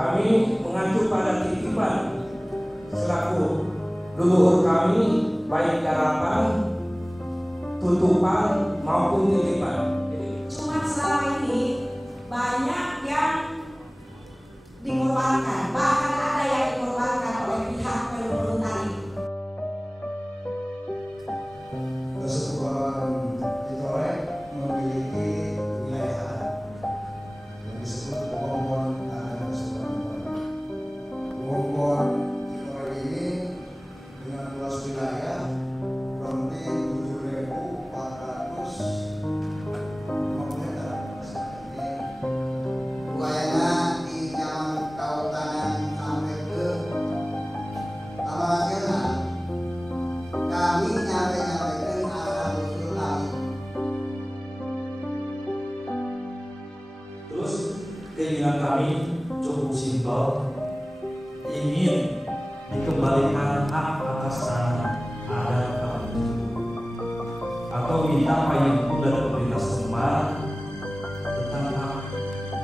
Kami mengacu pada titipan selaku leluhur kami, baik garapan, tutupan maupun titipan. Cuma selama ini banyak yang dikorbankan, bahkan ada yang dikorbankan oleh pihak leluhur tadi. Kesepuluhan Citorek memiliki wilayah yang disebut Wongkon Tanah Kesepuluhan. Wongkon Citorek ini dengan luas wilayah kurang lebih 7.400 meter. Ini wilayahnya di Nyaman Kautanan sampai ke Taman Nasional. Kami nyampe-nyampekan asal usul kami. Terus keinginan kami cukup simpel, ingin dikembalikan hak atas tanah adat kami, atau minta payungku dari pemerintah setempat tentang hak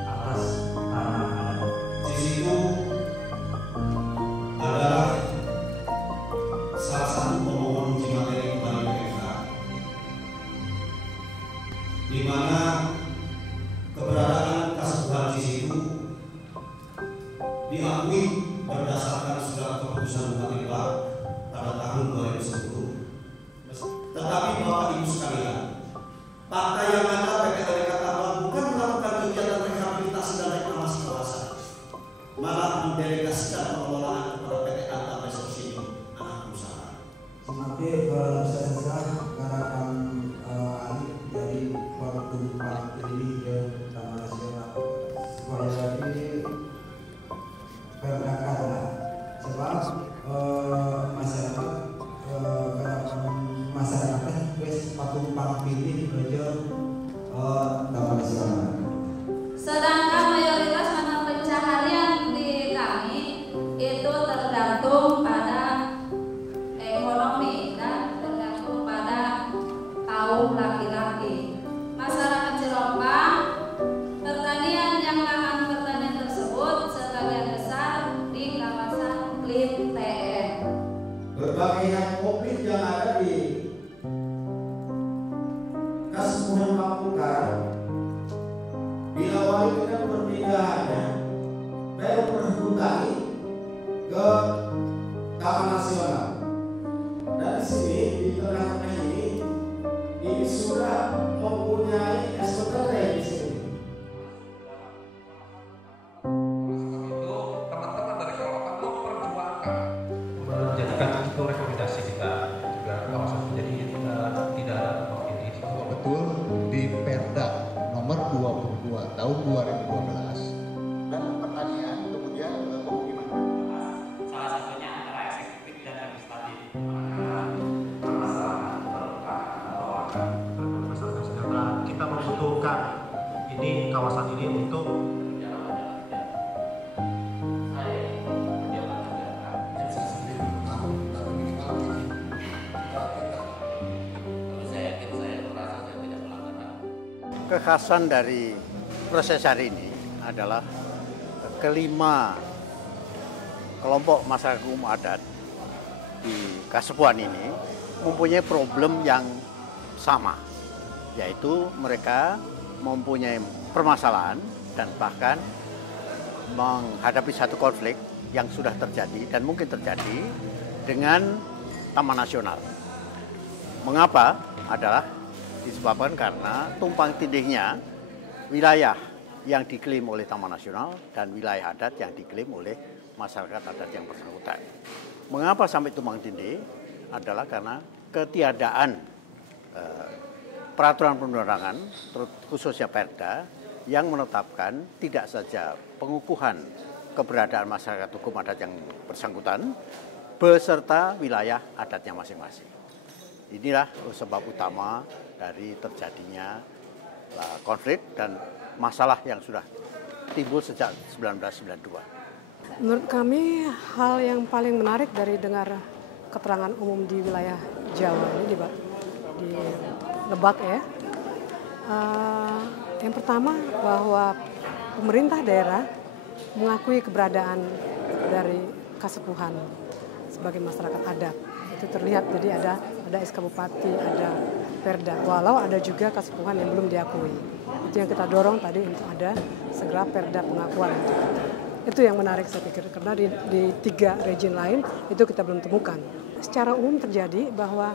atas tanah adat. Di situ adalah salah satu pemohon uji materi kembali PMK, di mana keberadaan Kasepuhan di situ diakui berdasarkan surat keputusan Bupati pada tahun 2010. Tetapi Bapak Ibu sekalian, fakta yang ada PT Alika Tambang bukan melakukan kegiatan rehabilitasi dan reklamasi kawasan, malah mendelegasikan pengelolaan kepada PT Alta Resources anak usaha. Semakin saya garakan alih dari penumpang ini ke Taman Nasional supaya ini berdakan lah, sebab masyarakat garakan masyarakat wes patumpang pilih ke Taman Nasional. Sedangkan mayoritas mata pencaharian di kami itu tergantung pada ekonomi dan tergantung pada kaum laki-laki. Masyarakat Cirompang, pertanian yang lahan pertanian tersebut sebagian besar di kawasan Klim TN. Berbagai hal konflik yang ada di Kasepuhan Pamekaran, bila wali kita berpindahannya dari perhutani ke Taman Nasional. Dan di sini di tengah-tengah ini sudah mempunyai SPT di sini. Itu teman-teman dari Kalapan memperjuangkan menjadikan itu rekomendasi kita juga kawasan menjadi tidak ada ini. Betul di Perda nomor 22 tahun 2012 dan pertanian kemudian gimana? Salah satunya adalah eksekutif dan administratif. Kita membutuhkan ini kawasan ini untuk Kekhasan dari proses hari ini adalah kelima kelompok masyarakat umum adat di Kasepuhan ini mempunyai problem yang sama, yaitu mereka mempunyai permasalahan dan bahkan menghadapi satu konflik yang sudah terjadi dan mungkin terjadi dengan Taman Nasional. Mengapa? Adalah disebabkan karena tumpang tindihnya wilayah yang diklaim oleh Taman Nasional dan wilayah adat yang diklaim oleh masyarakat adat yang bersangkutan. Mengapa sampai tumpang tindih? Adalah karena ketiadaan peraturan perundangan, khususnya Perda, yang menetapkan tidak saja pengukuhan keberadaan masyarakat hukum adat yang bersangkutan, beserta wilayah adatnya masing-masing. Inilah sebab utama dari terjadinya konflik dan masalah yang sudah timbul sejak 1992. Menurut kami hal yang paling menarik dari dengar keterangan umum di wilayah Jawa ini di Lebak ya. Yang pertama bahwa pemerintah daerah mengakui keberadaan dari Kasepuhan sebagai masyarakat adat. Itu terlihat, jadi ada SK Bupati, ada Perda, walau ada juga Kasepuhan yang belum diakui. Itu yang kita dorong tadi untuk ada segera Perda pengakuan untuk itu. Itu yang menarik saya pikir, karena di 3 region lain itu kita belum temukan. Secara umum terjadi bahwa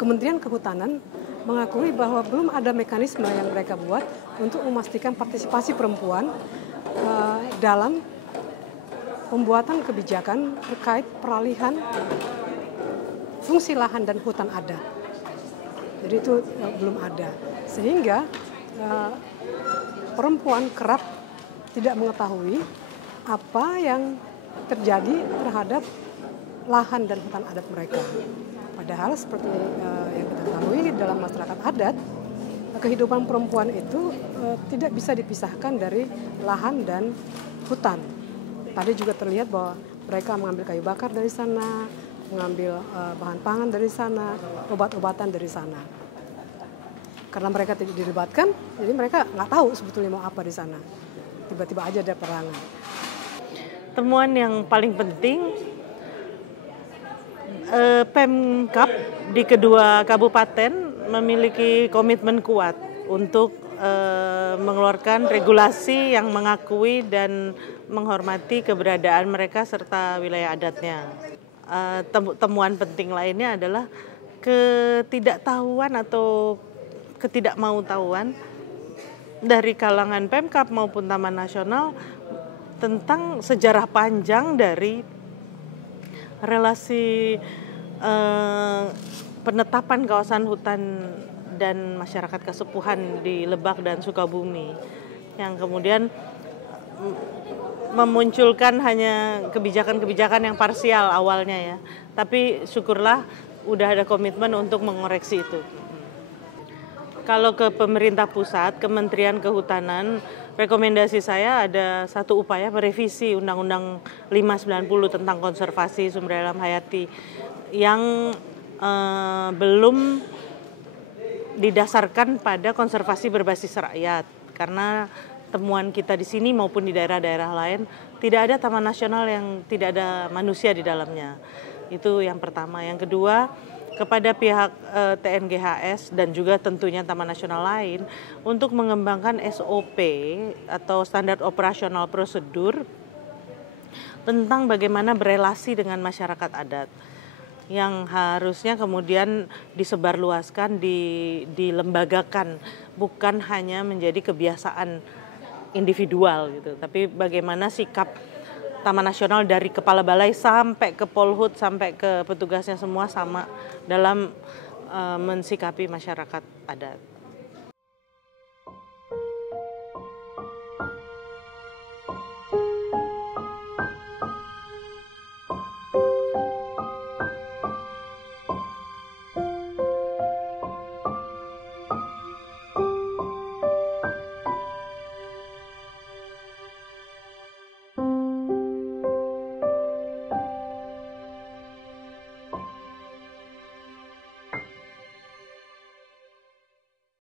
Kementerian Kehutanan mengakui bahwa belum ada mekanisme yang mereka buat untuk memastikan partisipasi perempuan dalam pembuatan kebijakan terkait peralihan fungsi lahan dan hutan adat. Jadi itu belum ada. Sehingga perempuan kerap tidak mengetahui apa yang terjadi terhadap lahan dan hutan adat mereka. Padahal seperti yang kita ketahui dalam masyarakat adat, kehidupan perempuan itu tidak bisa dipisahkan dari lahan dan hutan. Tadi juga terlihat bahwa mereka mengambil kayu bakar dari sana, mengambil bahan pangan dari sana, obat-obatan dari sana. Karena mereka tidak dilibatkan, jadi mereka nggak tahu sebetulnya mau apa di sana. Tiba-tiba aja ada perangan. Temuan yang paling penting, Pemkab di kedua kabupaten memiliki komitmen kuat untuk mengeluarkan regulasi yang mengakui dan menghormati keberadaan mereka serta wilayah adatnya. Temuan penting lainnya adalah ketidaktahuan atau ketidakmautahuan dari kalangan Pemkab maupun Taman Nasional tentang sejarah panjang dari relasi penetapan kawasan hutan dan masyarakat Kasepuhan di Lebak dan Sukabumi, yang kemudian memunculkan hanya kebijakan-kebijakan yang parsial awalnya ya. Tapi syukurlah udah ada komitmen untuk mengoreksi itu. Kalau ke pemerintah pusat, Kementerian Kehutanan, rekomendasi saya ada satu upaya merevisi Undang-Undang 590 tentang konservasi sumber daya alam hayati yang belum didasarkan pada konservasi berbasis rakyat. Karena temuan kita di sini maupun di daerah-daerah lain tidak ada taman nasional yang tidak ada manusia di dalamnya. Itu yang pertama. Yang kedua, kepada pihak TNGHS dan juga tentunya taman nasional lain untuk mengembangkan SOP atau standar operasional prosedur tentang bagaimana berelasi dengan masyarakat adat, yang harusnya kemudian disebarluaskan, dilembagakan, bukan hanya menjadi kebiasaan individual gitu, tapi bagaimana sikap Taman Nasional dari kepala balai sampai ke Polhut sampai ke petugasnya semua sama dalam mensikapi masyarakat adat.